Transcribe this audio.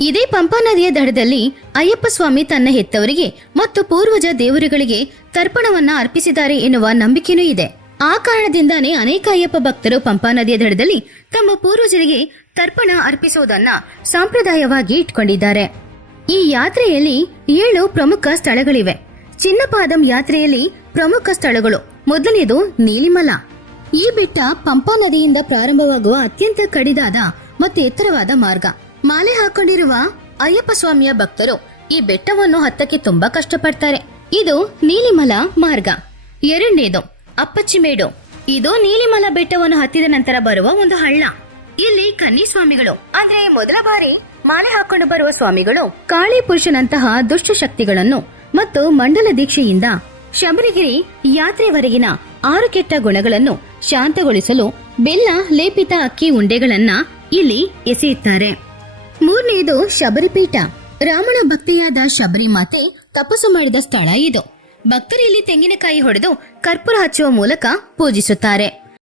ಇದೇ ಪಂಪಾ ನದಿಯ ದಡದಲ್ಲಿ ಅಯ್ಯಪ್ಪ ಸ್ವಾಮಿ ತನ್ನ ಹೆತ್ತವರಿಗೆ ಮತ್ತು ಪೂರ್ವಜ ದೇವರುಗಳಿಗೆ ತರ್ಪಣವನ್ನ ಅರ್ಪಿಸಿದ್ದಾರೆ ಎನ್ನುವ ನಂಬಿಕೆನೂ ಇದೆ. ಆ ಕಾರಣದಿಂದಾನೇ ಅನೇಕ ಅಯ್ಯಪ್ಪ ಭಕ್ತರು ಪಂಪಾ ನದಿಯ ದಡದಲ್ಲಿ ತಮ್ಮ ಪೂರ್ವಜರಿಗೆ ತರ್ಪಣ ಅರ್ಪಿಸುವುದನ್ನ ಸಂಪ್ರದಾಯವಾಗಿ ಇಟ್ಕೊಂಡಿದ್ದಾರೆ. ಈ ಯಾತ್ರೆಯಲ್ಲಿ 7 ಪ್ರಮುಖ ಸ್ಥಳಗಳಿವೆ. ಚಿನ್ನಪಾದಂ ಯಾತ್ರೆಯಲ್ಲಿ ಪ್ರಮುಖ ಸ್ಥಳಗಳು: ಮೊದಲನೇದು ನೀಲಿಮಲ. ಈ ಬೆಟ್ಟ ಪಂಪಾ ನದಿಯಿಂದ ಪ್ರಾರಂಭವಾಗುವ ಅತ್ಯಂತ ಕಡಿದಾದ ಮತ್ತು ಎತ್ತರವಾದ ಮಾರ್ಗ. ಮಾಲೆ ಹಾಕೊಂಡಿರುವ ಅಯ್ಯಪ್ಪ ಸ್ವಾಮಿಯ ಭಕ್ತರು ಈ ಬೆಟ್ಟವನ್ನು ಹತ್ತಕ್ಕೆ ತುಂಬಾ ಕಷ್ಟಪಡ್ತಾರೆ. ಇದು ನೀಲಿಮಲ ಮಾರ್ಗ. ಎರಡನೇದು ಅಪ್ಪಚ್ಚಿಮೇಡು. ಇದು ನೀಲಿಮಲ ಬೆಟ್ಟವನ್ನು ಹತ್ತಿದ ನಂತರ ಬರುವ ಒಂದು ಹಳ್ಳ. ಇಲ್ಲಿ ಕನ್ನಿ ಸ್ವಾಮಿಗಳು ಅಂದ್ರೆ ಮೊದಲ ಬಾರಿ ಮಾಲೆ ಹಾಕೊಂಡು ಬರುವ ಸ್ವಾಮಿಗಳು ಕಾಳಿ ಪುರುಷನಂತಹ ದುಷ್ಟ ಶಕ್ತಿಗಳನ್ನು ಮತ್ತು ಮಂಡಲ ದೀಕ್ಷೆಯಿಂದ ಶಬರಿಗಿರಿ ಯಾತ್ರೆವರೆಗಿನ 6 ಕೆಟ್ಟ ಗುಣಗಳನ್ನು ಶಾಂತಗೊಳಿಸಲು ಬೆಲ್ಲ ಲೇಪಿತ ಅಕ್ಕಿ ಉಂಡೆಗಳನ್ನ ಇಲ್ಲಿ ಎಸೆಯುತ್ತಾರೆ. ಮೂರನೆಯದು ಶಬರಿಪೀಠ. ರಾಮನ ಭಕ್ತಿಯಾದ ಶಬರಿ ಮಾತೆ ತಪಸ್ಸು ಮಾಡಿದ ಸ್ಥಳ ಇದು. ಭಕ್ತರು ಇಲ್ಲಿ ತೆಂಗಿನಕಾಯಿ ಹೊಡೆದು ಕರ್ಪೂರ ಹಚ್ಚುವ ಮೂಲಕ ಪೂಜಿಸುತ್ತಾರೆ.